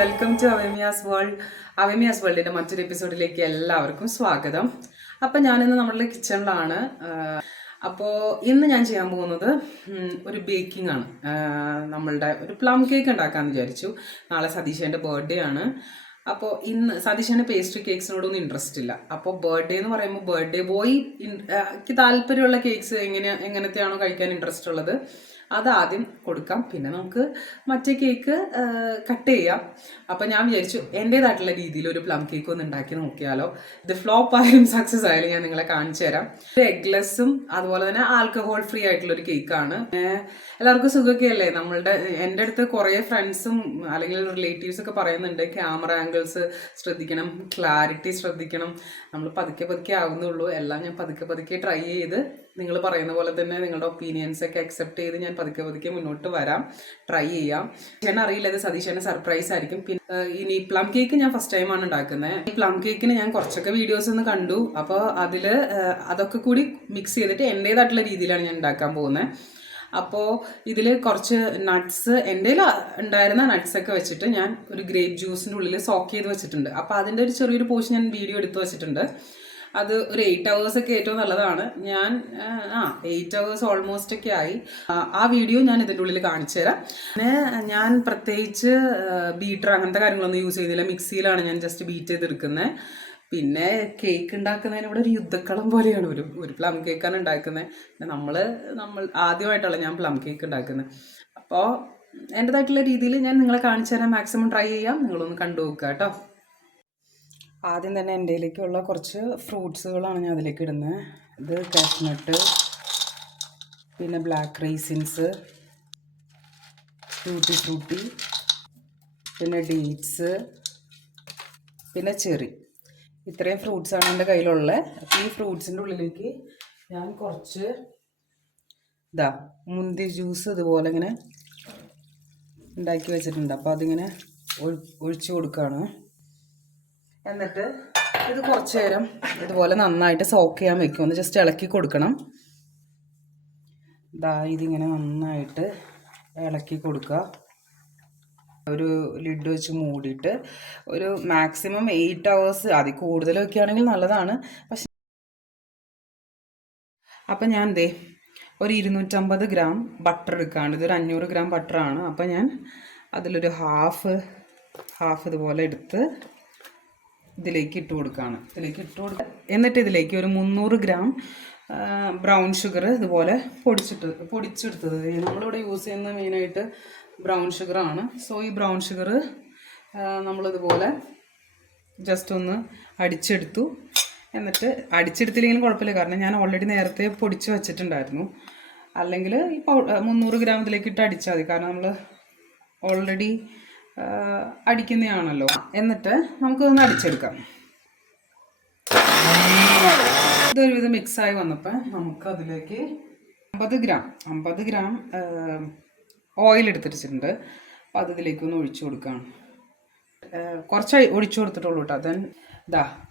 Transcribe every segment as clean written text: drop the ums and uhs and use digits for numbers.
Welcome to Avamiyas world. Avamiyas വേൾഡിൻ്റെ മറ്റൊരു എപ്പിസോഡിലേക്ക് എല്ലാവർക്കും സ്വാഗതം. അപ്പം ഞാനിന്ന് നമ്മളുടെ കിച്ചണിലാണ്. അപ്പോൾ ഇന്ന് ഞാൻ ചെയ്യാൻ പോകുന്നത് ഒരു ബേക്കിംഗ് ആണ്. നമ്മളുടെ ഒരു പ്ലം കേക്ക് ഉണ്ടാക്കാമെന്ന് വിചാരിച്ചു. നാളെ സതീശേൻ്റെ ബർത്ത്ഡേ ആണ്. അപ്പോൾ ഇന്ന് സതീശന് പേസ്ട്രി കേക്ക്സിനോടൊന്നും ഇൻട്രസ്റ്റ് ഇല്ല. അപ്പോൾ ബർത്ത്ഡേ എന്ന് പറയുമ്പോൾ ബർത്ത്ഡേ ബോയ് എനിക്ക് താല്പര്യമുള്ള കേക്ക്സ് എങ്ങനത്തെയാണോ കഴിക്കാൻ ഇൻട്രസ്റ്റ് ഉള്ളത് അതാദ്യം കൊടുക്കാം. പിന്നെ നമുക്ക് മറ്റേ കേക്ക് കട്ട് ചെയ്യാം. അപ്പം ഞാൻ വിചാരിച്ചു എൻ്റേതായിട്ടുള്ള രീതിയിൽ ഒരു പ്ലം കേക്ക് ഒന്ന് ഉണ്ടാക്കി നോക്കിയാലോ. ഇത് ഫ്ലോപ്പ് ആയാലും സക്സസ് ആയാലും ഞാൻ നിങ്ങളെ കാണിച്ചു തരാം. ഒരു എഗ്ലെസ്സും അതുപോലെ തന്നെ ആൽക്കഹോൾ ഫ്രീ ആയിട്ടുള്ളൊരു കേക്കാണ്. എല്ലാവർക്കും സുഖമൊക്കെ അല്ലേ? എൻ്റെ അടുത്ത് കുറേ ഫ്രണ്ട്സും അല്ലെങ്കിൽ റിലേറ്റീവ്സ് ഒക്കെ പറയുന്നുണ്ട് ക്യാമറ ആംഗിൾസ് ശ്രദ്ധിക്കണം, ക്ലാരിറ്റി ശ്രദ്ധിക്കണം. നമ്മൾ പതുക്കെ പതുക്കെ ആവുന്നുള്ളൂ. എല്ലാം ഞാൻ പതുക്കെ പതുക്കെ ട്രൈ ചെയ്ത് നിങ്ങൾ പറയുന്ന പോലെ തന്നെ നിങ്ങളുടെ ഒപ്പീനിയൻസ് ഒക്കെ അക്സെപ്റ്റ് ചെയ്ത് ഞാൻ പതുക്കെ പതുക്കെ മുന്നോട്ട് വരാം, ട്രൈ ചെയ്യാം. ഞാൻ അറിയില്ല, ഇത് സതീശന് സർപ്രൈസ് ആയിരിക്കും. പിന്നെ ഇനി പ്ലം കേക്ക് ഞാൻ ഫസ്റ്റ് ടൈമാണ് ഉണ്ടാക്കുന്നത്. ഈ പ്ലം കേക്കിന് ഞാൻ കുറച്ചൊക്കെ വീഡിയോസ് ഒന്ന് കണ്ടു. അപ്പോൾ അതൊക്കെ കൂടി മിക്സ് ചെയ്തിട്ട് എൻ്റേതായിട്ടുള്ള രീതിയിലാണ് ഞാൻ ഉണ്ടാക്കാൻ പോകുന്നത്. അപ്പോൾ ഇതിൽ കുറച്ച് നട്ട്സ്, എൻ്റെ ഉണ്ടായിരുന്ന നട്ട്സൊക്കെ വെച്ചിട്ട് ഞാൻ ഒരു ഗ്രേപ്പ് ജ്യൂസിൻ്റെ ഉള്ളിൽ സോക്ക് ചെയ്ത് വെച്ചിട്ടുണ്ട്. അപ്പോൾ അതിൻ്റെ ഒരു ചെറിയൊരു പോർഷൻ ഞാൻ വീഡിയോ എടുത്ത് വെച്ചിട്ടുണ്ട്. അത് ഒരു 8 hours ഒക്കെ ഏറ്റവും നല്ലതാണ്. ഞാൻ 8 hours ഓൾമോസ്റ്റ് ഒക്കെ ആയി. ആ വീഡിയോ ഞാൻ ഇതിൻ്റെ ഉള്ളിൽ കാണിച്ചു തരാം. പിന്നെ ഞാൻ പ്രത്യേകിച്ച് ബീറ്റർ അങ്ങനത്തെ കാര്യങ്ങളൊന്നും യൂസ് ചെയ്യുന്നില്ല. മിക്സിയിലാണ് ഞാൻ ജസ്റ്റ് ബീറ്റ് ചെയ്തെടുക്കുന്നത്. പിന്നെ കേക്ക് ഉണ്ടാക്കുന്നതിന് ഇവിടെ ഒരു യുദ്ധക്കളം പോലെയാണ്. ഒരു പ്ലം കേക്കാണ് ഉണ്ടാക്കുന്നത്. നമ്മൾ ആദ്യമായിട്ടല്ല ഞാൻ പ്ലം കേക്ക് ഉണ്ടാക്കുന്നത്. അപ്പോൾ എൻ്റെതായിട്ടുള്ള രീതിയിൽ ഞാൻ നിങ്ങളെ കാണിച്ചു തരാൻ മാക്സിമം ട്രൈ ചെയ്യാം. നിങ്ങളൊന്ന് കണ്ടു നോക്കുക കേട്ടോ. ആദ്യം തന്നെ എൻ്റെയിലേക്കുള്ള കുറച്ച് ഫ്രൂട്ട്സുകളാണ് ഞാൻ അതിലേക്ക് ഇടുന്നത്. ഇത് കാഷ്നട്ട്, പിന്നെ ബ്ലാക്ക് റൈസിൻസ്, ടൂട്ടി ഫ്രൂട്ടി, പിന്നെ ഡേറ്റ്സ്, പിന്നെ ചെറി. ഇത്രയും ഫ്രൂട്ട്സാണ് എൻ്റെ കയ്യിലുള്ളത്. അപ്പോൾ ഈ ഫ്രൂട്ട്സിൻ്റെ ഉള്ളിലേക്ക് ഞാൻ കുറച്ച് മുന്തി ജ്യൂസ് ഇതുപോലെ ഇങ്ങനെ ഉണ്ടാക്കി വെച്ചിട്ടുണ്ട്. അപ്പോൾ അതിങ്ങനെ ഒഴിച്ചു കൊടുക്കുകയാണ്. എന്നിട്ട് ഇത് കുറച്ച് നേരം ഇതുപോലെ നന്നായിട്ട് സോക്ക് ചെയ്യാൻ വെക്കും. ഒന്ന് ജസ്റ്റ് ഇളക്കി കൊടുക്കണം. ഇതിങ്ങനെ നന്നായിട്ട് ഇളക്കി കൊടുക്കുക. ഒരു ലിഡ് വെച്ച് മൂടിയിട്ട് ഒരു മാക്സിമം 8 hours, അതിൽ കൂടുതലൊക്കെ ആണെങ്കിൽ നല്ലതാണ്. പക്ഷെ അപ്പം ഞാൻ ഒരു 250 ഗ്രാം ബട്ടർ എടുക്കുകയാണ്. ഇതൊരു 500 ഗ്രാം ബട്ടറാണ്. അപ്പം ഞാൻ അതിലൊരു ഹാഫ് ഇതുപോലെ എടുത്ത് ഇതിലേക്ക് ഇട്ട് കൊടുക്കുകയാണ്. എന്നിട്ട് ഇതിലേക്ക് ഒരു 300 ഗ്രാം ബ്രൗൺ ഷുഗർ ഇതുപോലെ പൊടിച്ചെടുത്തത്. നമ്മളിവിടെ യൂസ് ചെയ്യുന്നത് മെയിനായിട്ട് ബ്രൗൺ ഷുഗറാണ്. സോ ഈ ബ്രൗൺ ഷുഗർ നമ്മളിതുപോലെ ജസ്റ്റ് ഒന്ന് അടിച്ചെടുത്തു. എന്നിട്ട് അടിച്ചെടുത്തില്ലെങ്കിലും കുഴപ്പമില്ല, കാരണം ഞാൻ ഓൾറെഡി നേരത്തെ പൊടിച്ച് വെച്ചിട്ടുണ്ടായിരുന്നു. അല്ലെങ്കിൽ ഈ 300 ഗ്രാം ഇതിലേക്ക് ഇട്ട് അടിച്ചാൽ മതി, കാരണം നമ്മൾ ഓൾറെഡി അടിക്കുന്നതാണല്ലോ. എന്നിട്ട് നമുക്കൊന്ന് അടിച്ചെടുക്കാം. ഇതൊരുവിധം മിക്സായി വന്നപ്പോൾ നമുക്കതിലേക്ക് 50 ഗ്രാം ഓയിൽ എടുത്തിട്ടുണ്ട്. അപ്പോൾ അതിലേക്കൊന്ന് ഒഴിച്ചു കൊടുക്കുകയാണ്. കുറച്ച് ഒഴിച്ചു കൊടുത്തിട്ടുള്ളൂ കേട്ടോ. ദെൻ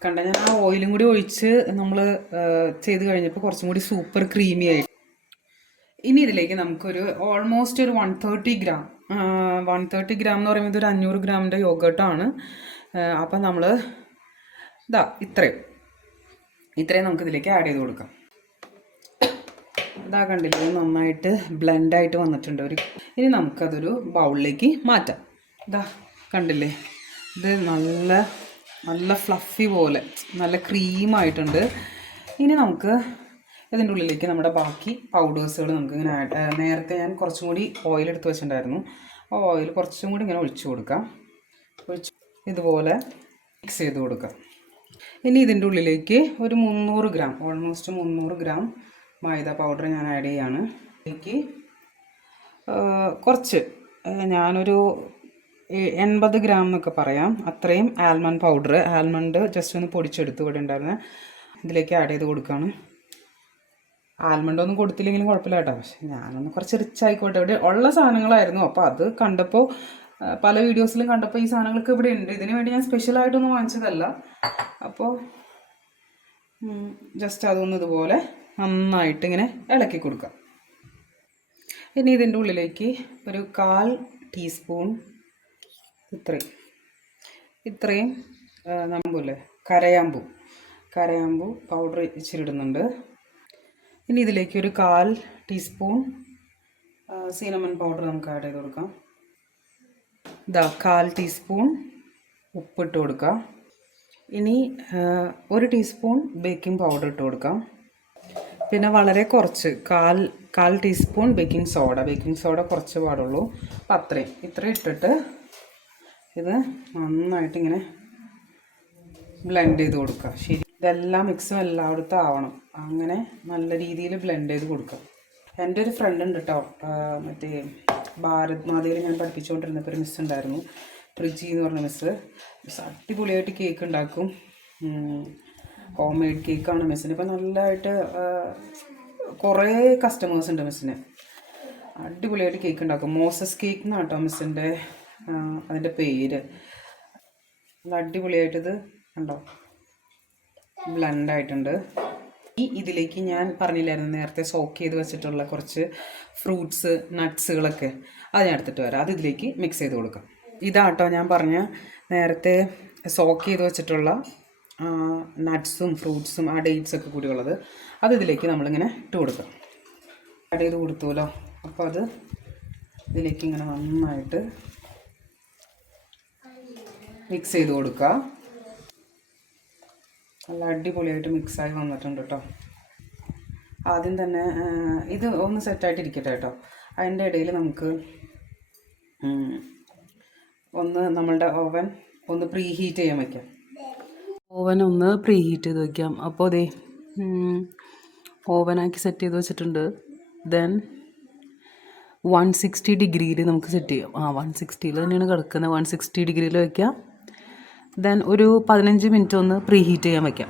കണ്ട, ഞാൻ ആ ഓയിലും കൂടി ഒഴിച്ച് നമ്മൾ ചെയ്ത് കഴിഞ്ഞപ്പോൾ കുറച്ചും കൂടി സൂപ്പർ ക്രീമി ആയി. ഇനി ഇതിലേക്ക് നമുക്കൊരു ഓൾമോസ്റ്റ് ഒരു 130 ഗ്രാം എന്ന് പറയുമ്പോൾ ഇതൊരു 500 ഗ്രാമിൻ്റെ യോഗട്ടാണ്. അപ്പം നമ്മൾ ഇത്രയും നമുക്കിതിലേക്ക് ആഡ് ചെയ്ത് കൊടുക്കാം. കണ്ടില്ലേ, നന്നായിട്ട് ബ്ലെൻഡായിട്ട് വന്നിട്ടുണ്ട്. ഇനി നമുക്കതൊരു ബൗളിലേക്ക് മാറ്റാം. കണ്ടില്ലേ, ഇത് നല്ല ഫ്ലഫി പോലെ നല്ല ക്രീമായിട്ടുണ്ട്. ഇനി നമുക്ക് ഇതിൻ്റെ ഉള്ളിലേക്ക് നമ്മുടെ ബാക്കി പൗഡേഴ്സുകൾ നമുക്കിങ്ങനെ നേരത്തെ ഞാൻ കുറച്ചും കൂടി ഓയിൽ എടുത്ത് വെച്ചിട്ടുണ്ടായിരുന്നു. ആ ഓയിൽ കുറച്ചും കൂടി ഇങ്ങനെ ഒഴിച്ചു കൊടുക്കാം. ഇതുപോലെ മിക്സ് ചെയ്ത് കൊടുക്കാം. ഇനി ഇതിൻ്റെ ഉള്ളിലേക്ക് ഒരു 300 ഗ്രാം, ഓൾമോസ്റ്റ് 300 ഗ്രാം മൈദ പൗഡർ ഞാൻ ആഡ് ചെയ്യാണ്. ഇതിലേക്ക് കുറച്ച് ഞാനൊരു 80 ഗ്രാം എന്നൊക്കെ പറയാം, അത്രയും ആൽമണ്ട് ജസ്റ്റ് ഒന്ന് പൊടിച്ചെടുത്ത് ഇവിടെ ഉണ്ടായിരുന്നത് ഇതിലേക്ക് ആഡ് ചെയ്ത് കൊടുക്കുകയാണ്. ആൽമണ്ടൊന്നും കൊടുത്തില്ലെങ്കിലും കുഴപ്പമില്ല കേട്ടോ. പക്ഷെ ഞാനൊന്ന് കുറച്ച് റിച്ച് ആയിക്കോട്ടെ. ഇവിടെ ഉള്ള സാധനങ്ങളായിരുന്നു. അപ്പോൾ അത് കണ്ടപ്പോൾ പല വീഡിയോസിലും കണ്ടപ്പോൾ ഈ സാധനങ്ങളൊക്കെ ഇവിടെ ഉണ്ട്. ഇതിനു വേണ്ടി ഞാൻ സ്പെഷ്യലായിട്ടൊന്നും വാങ്ങിച്ചതല്ല. അപ്പോൾ ജസ്റ്റ് അതൊന്ന് ഇതുപോലെ നന്നായിട്ട് ഇങ്ങനെ ഇളക്കി കൊടുക്കാം. ഇനി ഇതിൻ്റെ ഉള്ളിലേക്ക് ഒരു 1/4 ടീസ്പൂൺ ഇത്രയും ഇത്രയും നമ്മൂല്ലേ കരയാമ്പൂ പൗഡർ ഇച്ചിരി ഇടുന്നുണ്ട്. ഇനി ഇതിലേക്ക് ഒരു 1/4 ടീസ്പൂൺ സിനമൺ പൗഡർ നമുക്ക് ആഡ് ചെയ്ത് കൊടുക്കാം. 1/4 ടീസ്പൂൺ ഉപ്പിട്ട് കൊടുക്കാം. ഇനി 1 ടീസ്പൂൺ ബേക്കിംഗ് പൗഡർ ഇട്ട് കൊടുക്കാം. പിന്നെ വളരെ കുറച്ച് 1/4 ടീസ്പൂൺ ബേക്കിംഗ് സോഡ കുറച്ച് പാടുള്ളൂ. അപ്പം ഇത്രയും ഇട്ടിട്ട് ഇത് നന്നായിട്ട് ഇങ്ങനെ ബ്ലെൻഡ് ചെയ്ത് കൊടുക്കുക. ശരി, ഇതെല്ലാം മിക്സും എല്ലായിടത്തും ആവണം. അങ്ങനെ നല്ല രീതിയിൽ ബ്ലെൻഡ് ചെയ്ത് കൊടുക്കുക. എൻ്റെ ഒരു ഫ്രണ്ട് ഉണ്ട് കേട്ടോ, മറ്റേ ഭാരത് മാതയിൽ ഞാൻ പഠിപ്പിച്ചുകൊണ്ടിരുന്നപ്പോൾ ഒരു മിസ് ഉണ്ടായിരുന്നു, ട്രിജി എന്ന് പറഞ്ഞ മിസ് അടിപൊളിയായിട്ട് കേക്ക് ഉണ്ടാക്കും. ഹോം മെയ്ഡ് കേക്കാണ് മിസ്സിന്. ഇപ്പം നല്ലതായിട്ട് കുറേ കസ്റ്റമേഴ്സ് ഉണ്ട് മിസ്സിന്. അടിപൊളിയായിട്ട് കേക്ക് ഉണ്ടാക്കും. മോസസ് കേക്ക് എന്നാണ് കേട്ടോ മിസ്സിൻ്റെ അതിൻ്റെ പേര്. നല്ല അടിപൊളിയായിട്ടിത് കണ്ടോ ബ്ലെൻഡായിട്ടുണ്ട്. ഇതിലേക്ക് ഞാൻ പറഞ്ഞില്ലായിരുന്നു നേരത്തെ സോക്ക് ചെയ്ത് വെച്ചിട്ടുള്ള കുറച്ച് ഫ്രൂട്ട്സ് നട്ട്സുകളൊക്കെ, അത് ഞാൻ എടുത്തിട്ട് വരാം. അത് ഇതിലേക്ക് മിക്സ് ചെയ്ത് കൊടുക്കാം. ഇതാട്ടോ ഞാൻ പറഞ്ഞ നേരത്തെ സോക്ക് ചെയ്ത് വെച്ചിട്ടുള്ള നട്ട്സും ഫ്രൂട്ട്സും ആ ഡേറ്റ്സൊക്കെ കൂടി ഉള്ളത്. അത് ഇതിലേക്ക് നമ്മളിങ്ങനെ ഇട്ട് കൊടുക്കാം. ആഡ് ചെയ്ത് കൊടുത്തുല്ലോ. അപ്പോൾ അത് ഇതിലേക്ക് ഇങ്ങനെ നന്നായിട്ട് മിക്സ് ചെയ്ത് കൊടുക്കുക. നല്ല അടിപൊളിയായിട്ട് മിക്സായി വന്നിട്ടുണ്ട് കേട്ടോ. ആദ്യം തന്നെ ഇത് ഒന്ന് സെറ്റായിട്ടിരിക്കട്ടെ കേട്ടോ. അതിൻ്റെ ഇടയിൽ നമുക്ക് നമ്മളുടെ ഓവൻ ഒന്ന് പ്രീ ഹീറ്റ് ചെയ്യാൻ വയ്ക്കാം. ഓവൻ ഒന്ന് പ്രീ ഹീറ്റ് ചെയ്ത് വയ്ക്കാം. അപ്പോൾ അതെ ഓവനാക്കി സെറ്റ് ചെയ്ത് വെച്ചിട്ടുണ്ട്. ദെൻ 160 ഡിഗ്രിയിൽ നമുക്ക് സെറ്റ് ചെയ്യാം. 160 തന്നെയാണ് കിടക്കുന്നത്. 160 ഡിഗ്രിയിൽ വയ്ക്കാം. ദെൻ ഒരു 15 മിനിറ്റ് ഒന്ന് പ്രീ ഹീറ്റ് ചെയ്യാൻ വയ്ക്കാം.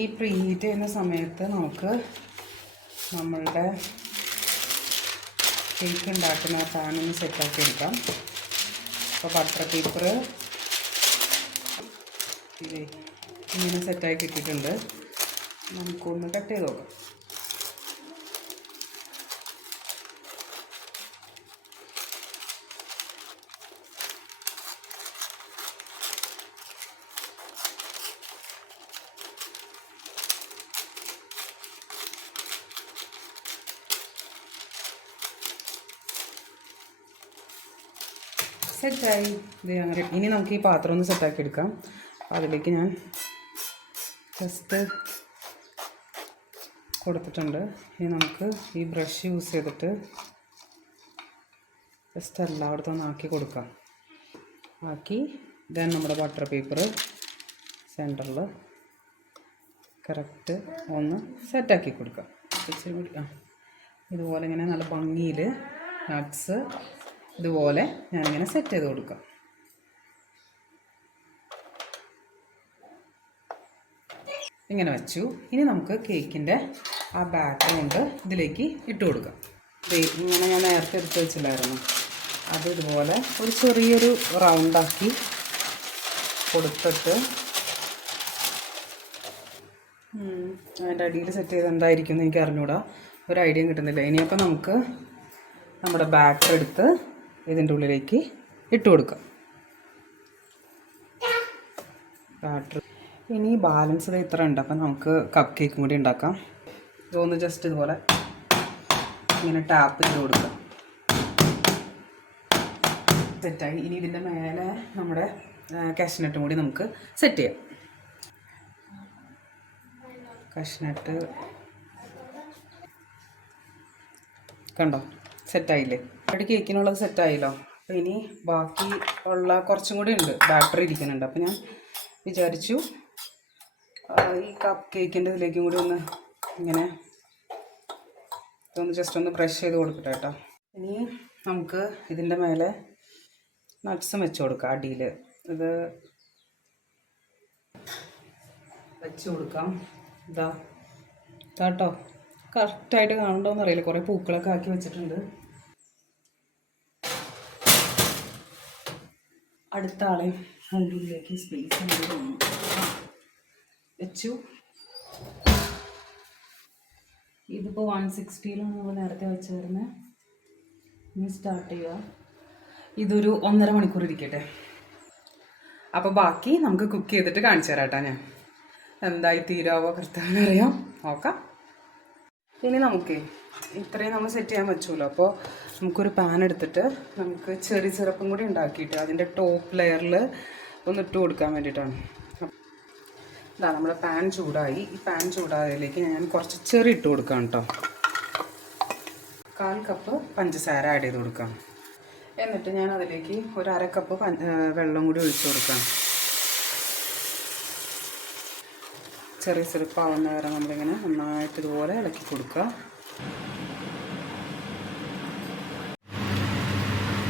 ഈ പ്രീ ഹീറ്റ് ചെയ്യുന്ന സമയത്ത് നമുക്ക് നമ്മളുടെ കേക്ക് ഉണ്ടാക്കുന്ന പാനൊന്ന് സെറ്റാക്കി എടുക്കാം. അപ്പോൾ ബട്ടർ പേപ്പർ ഇങ്ങനെ സെറ്റാക്കി ഇട്ടിട്ടുണ്ട്. നമുക്കൊന്ന് കട്ട് ചെയ്ത് നോക്കാം. സെറ്റായി. ഇത് അങ്ങനെ ഇനി നമുക്ക് ഈ പാത്രം ഒന്ന് സെറ്റാക്കി എടുക്കാം. അതിലേക്ക് ഞാൻ ജസ്റ്റ് കൊടുത്തിട്ടുണ്ട്. ഇനി നമുക്ക് ഈ ബ്രഷ് യൂസ് ചെയ്തിട്ട് ജസ്റ്റ് എല്ലായിടത്തും ഒന്ന് ആക്കി കൊടുക്കാം. ആക്കി ദെൻ നമ്മുടെ ബട്ടർ പേപ്പർ സെൻറ്ററിൽ കറക്റ്റ് ഒന്ന് സെറ്റാക്കി കൊടുക്കാം. ഇച്ചിരി കൂടി ഇതുപോലെ ഇങ്ങനെ നല്ല ഭംഗിയിൽ നട്ട്സ് ഇതുപോലെ ഞാനിങ്ങനെ സെറ്റ് ചെയ്ത് കൊടുക്കാം. ഇങ്ങനെ വെച്ചു. ഇനി നമുക്ക് കേക്കിൻ്റെ ആ ബാറ്റർ കൊണ്ട് ഇതിലേക്ക് ഇട്ട് കൊടുക്കാം. ഇങ്ങനെ ഞാൻ നേരത്തെ എടുത്ത് വെച്ചില്ലായിരുന്നു, അത് ഇതുപോലെ ഒരു ചെറിയൊരു റൗണ്ടാക്കി കൊടുത്തിട്ട് അതിൻ്റെ അടിയിൽ സെറ്റ് ചെയ്ത് എന്തായിരിക്കും എന്ന് എനിക്ക് അറിഞ്ഞൂടാ, ഒരു ഐഡിയ കിട്ടുന്നില്ല. ഇനിയപ്പോൾ നമുക്ക് നമ്മുടെ ബാറ്റർ എടുത്ത് ഇതിൻ്റെ ഉള്ളിലേക്ക് ഇട്ട് കൊടുക്കാം. ബാറ്റർ ഇനി ബാലൻസ് ഇത്ര ഉണ്ട്. അപ്പം നമുക്ക് കപ്പ് കേക്കും കൂടി ഉണ്ടാക്കാം. ഇതൊന്ന് ജസ്റ്റ് ഇതുപോലെ ഇങ്ങനെ ടാപ്പ് ചെയ്ത് കൊടുക്കാം. സെറ്റായി. ഇനി ഇതിൻ്റെ മേലെ നമ്മുടെ കാഷ്നട്ടും കൂടി നമുക്ക് സെറ്റ് ചെയ്യാം. കാഷ്നട്ട് കണ്ടോ സെറ്റായില്ലേ? ഒരു കേക്കിനുള്ളത് സെറ്റായില്ലോ. അപ്പോൾ ഇനി ബാക്കി ഉള്ള കുറച്ചും കൂടി ഉണ്ട്, ബാറ്ററി ഇരിക്കുന്നുണ്ട്. അപ്പോൾ ഞാൻ വിചാരിച്ചു ഈ കപ്പ് കേക്കിൻ്റെ ഇതിലേക്കും കൂടി ഒന്ന് ഇങ്ങനെ ഇതൊന്ന് ജസ്റ്റ് ഒന്ന് ബ്രഷ് ചെയ്ത് കൊടുക്കട്ടെ കേട്ടോ. ഇനി നമുക്ക് ഇതിൻ്റെ മേലെ നട്ട്സും വെച്ച് കൊടുക്കാം. അടിയിൽ ഇത് വെച്ച് കൊടുക്കാം. ഇതാട്ടോ കറക്റ്റായിട്ട് കാണണ്ടോന്ന് അറിയില്ല, കുറേ പൂക്കളൊക്കെ ആക്കി വെച്ചിട്ടുണ്ട്. അടുത്ത ആളെ അതിൻ്റെ ഉള്ളിലേക്ക് സ്പേസ് വെച്ചു. ഇതിപ്പോൾ 160-ലാണ് നമ്മൾ നേരത്തെ വെച്ച് വരുന്നത്. ഇനി സ്റ്റാർട്ട് ചെയ്യുക. ഇതൊരു 1.5 മണിക്കൂർ ഇരിക്കട്ടെ. അപ്പോൾ ബാക്കി നമുക്ക് കുക്ക് ചെയ്തിട്ട് കാണിച്ചു തരാം കേട്ടോ. ഞാൻ എന്തായി തീരാവോ കൃത്യം അറിയാം, നോക്കാം. ഇനി നമുക്ക് ഇത്രയും നമ്മൾ സെറ്റ് ചെയ്യാൻ പറ്റുമല്ലോ. അപ്പോൾ നമുക്കൊരു പാൻ എടുത്തിട്ട് നമുക്ക് ചെറി സിറപ്പും കൂടി ഉണ്ടാക്കിയിട്ട് അതിൻ്റെ ടോപ്പ് ലെയറിൽ ഒന്ന് ഇട്ട് കൊടുക്കാൻ വേണ്ടിയിട്ടാണ്. ഇതാ നമ്മുടെ പാൻ ചൂടായി. ഈ പാൻ ചൂടായതിലേക്ക് ഞാൻ കുറച്ച് ചെറി ഇട്ട് കൊടുക്കാം കേട്ടോ. 1/4 കപ്പ് പഞ്ചസാര ആഡ് ചെയ്ത് കൊടുക്കാം. എന്നിട്ട് ഞാൻ അതിലേക്ക് ഒരു 1/2 കപ്പ് വെള്ളം കൂടി ഒഴിച്ചു കൊടുക്കാം. ചെറിയ സിറപ്പാവുന്ന വരെ നമ്മളിങ്ങനെ നന്നായിട്ട് ഇതുപോലെ ഇളക്കി കൊടുക്കുക.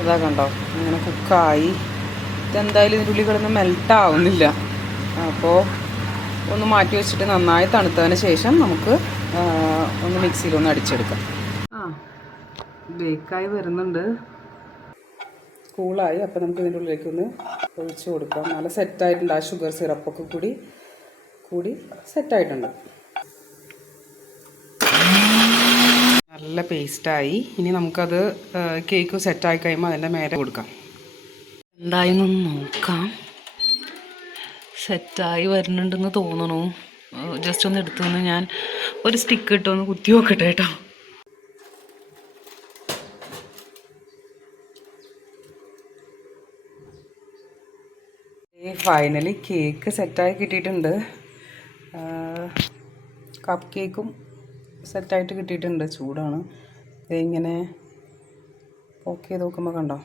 അതാ കണ്ടോ, ഇങ്ങനെ കുക്കായി. ഇതെന്തായാലും ഇതിൻ്റെ ഉള്ളികളൊന്നും മെൽട്ടാവുന്നില്ല. അപ്പോൾ ഒന്ന് മാറ്റി വെച്ചിട്ട് നന്നായി തണുത്തതിന് ശേഷം നമുക്ക് ഒന്ന് മിക്സിയിലൊന്ന് അടിച്ചെടുക്കാം. ബേക്കായി വരുന്നുണ്ട്, കൂളായി. അപ്പോൾ നമുക്ക് ഇതിൻ്റെ ഉള്ളിലേക്ക് ഒന്ന് ഒഴിച്ച് കൊടുക്കാം. നല്ല സെറ്റായിട്ടുണ്ട്. ആ ഷുഗർ സിറപ്പൊക്കെ കൂടി സെറ്റായിട്ടുണ്ട്. നല്ല പേസ്റ്റായി. ഇനി നമുക്കത് കേക്ക് സെറ്റായി കഴിയുമ്പോൾ അതിൻ്റെ മേലെ കൊടുക്കാം. എന്തായെന്നൊന്ന് നോക്കാം. സെറ്റായി വരുന്നുണ്ടെന്ന് തോന്നണു. ജസ്റ്റ് ഒന്ന് എടുത്തുനിന്ന് ഞാൻ ഒരു സ്റ്റിക്ക് ഇട്ടൊന്ന് കുത്തി നോക്കട്ടെ കേട്ടോ. ഫൈനലി കേക്ക് സെറ്റായി കിട്ടിയിട്ടുണ്ട്. കപ്പ് കേക്കും സെറ്റായിട്ട് കിട്ടിയിട്ടുണ്ട്. ചൂടാണ്. ഇങ്ങനെ ഓക്കെ ചെയ്ത് നോക്കുമ്പോൾ കണ്ടോ,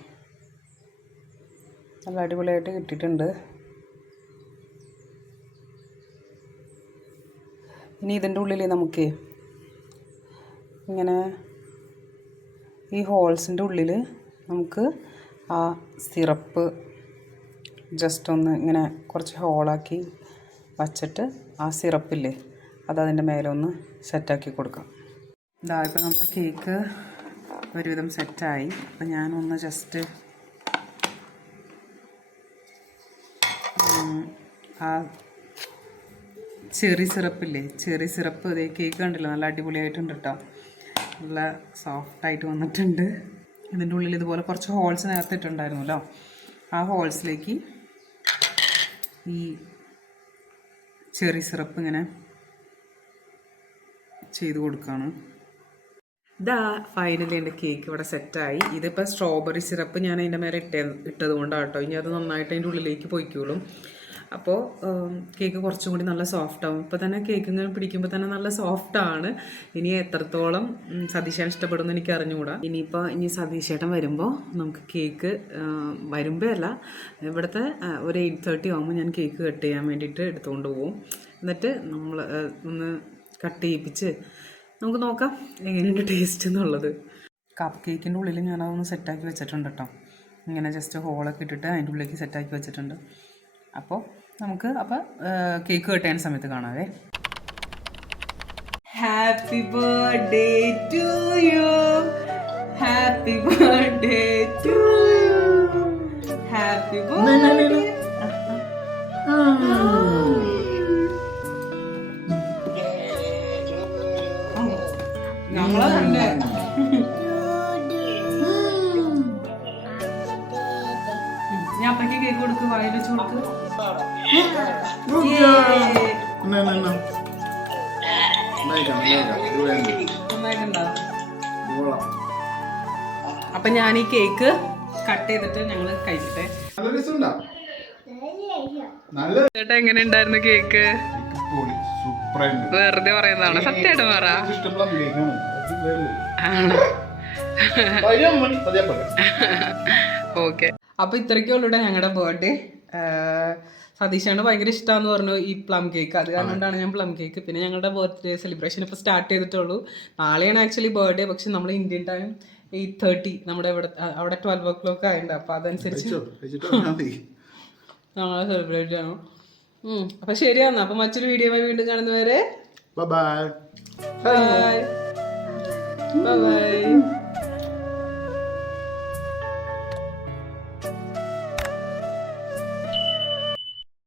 നല്ല അടിപൊളിയായിട്ട് കിട്ടിയിട്ടുണ്ട്. ഇനി ഇതിൻ്റെ ഉള്ളിൽ നമുക്ക് ഇങ്ങനെ ഈ ഹോൾസിൻ്റെ ഉള്ളിൽ നമുക്ക് ആ സിറപ്പ് ജസ്റ്റ് ഒന്ന് ഇങ്ങനെ കുറച്ച് ഹോളാക്കി വച്ചിട്ട് ആ സിറപ്പില്ലേ അതതിൻ്റെ മേലെ ഒന്ന് സെറ്റാക്കി കൊടുക്കാം. ഇതാ ഇപ്പോൾ നമ്മുടെ കേക്ക് ഒരുവിധം സെറ്റായി. അപ്പോൾ ഞാനൊന്ന് ജസ്റ്റ് ആ ചെറി സിറപ്പില്ലേ, ചെറി സിറപ്പ് ഇതേ കേക്ക് കണ്ടില്ല, നല്ല അടിപൊളിയായിട്ടുണ്ട് കേട്ടോ. നല്ല സോഫ്റ്റായിട്ട് വന്നിട്ടുണ്ട്. ഇതിൻ്റെ ഉള്ളിൽ ഇതുപോലെ കുറച്ച് ഹോൾസ് നേരത്തെ ഇട്ടുണ്ടായിരുന്നല്ലോ, ആ ഹോൾസിലേക്ക് ഈ ചെറി സിറപ്പ് ഇങ്ങനെ ചെയ്ത് കൊടുക്കുകയാണ്. ഇതാ ഫൈനലി എൻ്റെ കേക്ക് ഇവിടെ സെറ്റായി. ഇതിപ്പോൾ സ്ട്രോബെറി സിറപ്പ് ഞാൻ അതിൻ്റെ മേലെ ഇട്ടത് കൊണ്ടാണ് കേട്ടോ. ഇനി അത് നന്നായിട്ട് അതിൻ്റെ ഉള്ളിലേക്ക് പോയിക്കോളും. അപ്പോൾ കേക്ക് കുറച്ചും കൂടി നല്ല സോഫ്റ്റാവും. ഇപ്പോൾ തന്നെ കേക്ക് ഇങ്ങനെ പിടിക്കുമ്പോൾ തന്നെ നല്ല സോഫ്റ്റാണ്. ഇനി എത്രത്തോളം സതീശേട്ടൻ ഇഷ്ടപ്പെടുമെന്ന് എനിക്ക് അറിഞ്ഞുകൂടാ. ഇനി സതീശേട്ടൻ വരുമ്പോൾ നമുക്ക് കേക്ക് വരുമ്പോൾ അല്ല, ഇവിടുത്തെ ഒരു 8:30 ആകുമ്പോൾ ഞാൻ കേക്ക് കട്ട് ചെയ്യാൻ വേണ്ടിയിട്ട് എടുത്തുകൊണ്ട് പോകും. എന്നിട്ട് നമ്മൾ ഒന്ന് കട്ട് ചെയ്യിപ്പിച്ച് നമുക്ക് നോക്കാം എങ്ങനെയുണ്ട് ടേസ്റ്റ് എന്നുള്ളത്. കപ്പ് കേക്കിൻ്റെ ഉള്ളിൽ ഞാനതൊന്ന് സെറ്റാക്കി വെച്ചിട്ടുണ്ട് കേട്ടോ. ഇങ്ങനെ ജസ്റ്റ് ഹോളൊക്കെ ഇട്ടിട്ട് അതിൻ്റെ ഉള്ളിലേക്ക് സെറ്റാക്കി വെച്ചിട്ടുണ്ട്. അപ്പോൾ നമുക്ക് കേക്ക് കട്ട് ചെയ്യുന്ന സമയത്ത് കാണാവേ. Happy birthday to you, happy birthday to you, happy birthday. ഞങ്ങളെ കണ്ടേ ഞാൻ അപ്പയ്ക്ക് കേക്ക് കൊടുക്ക്, വായിൽ വെച്ച് കൊടുക്ക്. അപ്പൊ ഞാൻ ഈ കേക്ക് കട്ട് ചെയ്തിട്ട് ഞങ്ങള് കഴിക്കട്ടെ. ചേട്ടാ എങ്ങനെ ഉണ്ടായിരുന്നു കേക്ക്? വെറുതെ പറയുന്നതാണ്, സത്യമായിട്ട് പറ. ഓക്കെ, അപ്പൊ ഇത്രയ്ക്കേ ഉള്ളൂടെ ഞങ്ങളുടെ ബർത്ത്ഡേ. സതീശാണ് ഭയങ്കര ഇഷ്ടമാണെന്ന് പറഞ്ഞു ഈ പ്ലം കേക്ക്. അത് കാരണമാണ് ഞാൻ പ്ലം കേക്ക്. പിന്നെ ഞങ്ങളുടെ ബർത്ത്ഡേ സെലിബ്രേഷൻ ഇപ്പോൾ സ്റ്റാർട്ട് ചെയ്തിട്ടുള്ളൂ. നാളെയാണ് ആക്ച്വലി ബർത്ത്ഡേ. പക്ഷെ നമ്മൾ ഇന്ത്യൻ ടൈം 8:30, നമ്മുടെ അവിടെ 12 o'clock ആയിട്ടുണ്ട്. അപ്പൊ അതനുസരിച്ച് നമ്മളെ സെലിബ്രേറ്റ് ചെയ്യണം. അപ്പൊ ശരിയാന്ന്. അപ്പൊ മറ്റൊരു വീഡിയോ വീണ്ടും കാണുന്നവരെ ബൈ ബൈ.